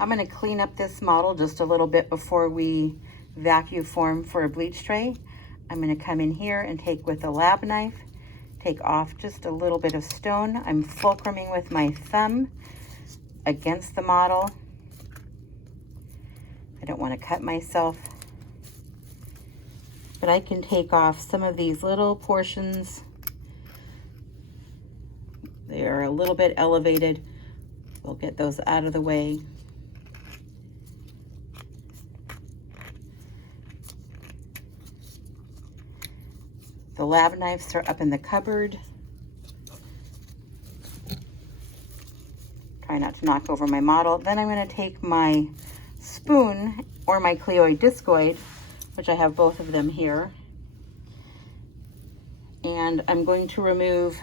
I'm going to clean up this model just a little bit before we vacuum form for a bleach tray. I'm going to come in here and take with a lab knife, take off just a little bit of stone. I'm fulcruming with my thumb against the model. I don't want to cut myself, but I can take off some of these little portions. They are a little bit elevated. We'll get those out of the way. The lab knives are up in the cupboard. Try not to knock over my model. Then I'm going to take my spoon or my Cleoid Discoid, which I have both of them here, and I'm going to remove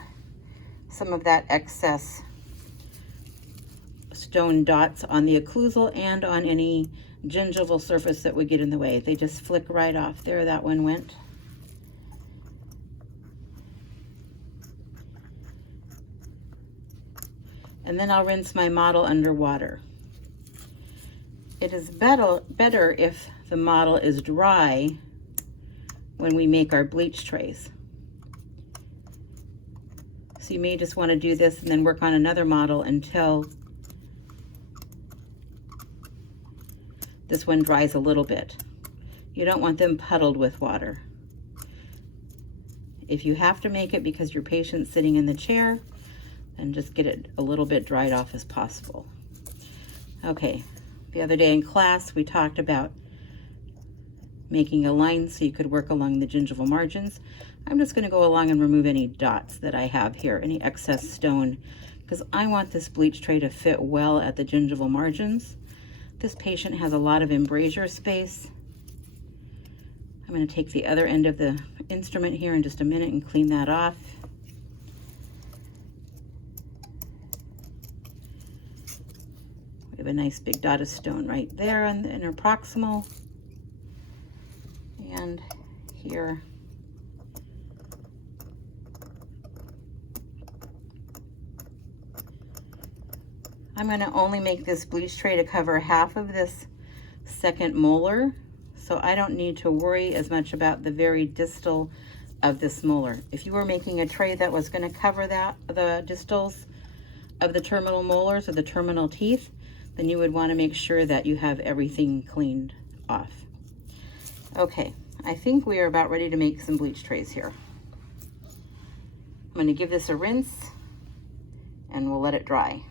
some of that excess stone dots on the occlusal and on any gingival surface that would get in the way. They just flick right off. There, that one went. And then I'll rinse my model under water. It is better if the model is dry when we make our bleach trays. So you may just want to do this and then work on another model until this one dries a little bit. You don't want them puddled with water. If you have to make it because your patient's sitting in the chair, and just get it a little bit dried off as possible. Okay, the other day in class we talked about making a line so you could work along the gingival margins. I'm just going to go along and remove any dots that I have here, any excess stone, because I want this bleach tray to fit well at the gingival margins. This patient has a lot of embrasure space. I'm going to take the other end of the instrument here in just a minute and clean that off. We have a nice big dot of stone right there on the interproximal, and here. I'm going to only make this bleach tray to cover half of this second molar, so I don't need to worry as much about the very distal of this molar. If you were making a tray that was going to cover that, the distals of the terminal molars or the terminal teeth, then you would want to make sure that you have everything cleaned off. Okay, I think we are about ready to make some bleach trays here. I'm going to give this a rinse and we'll let it dry.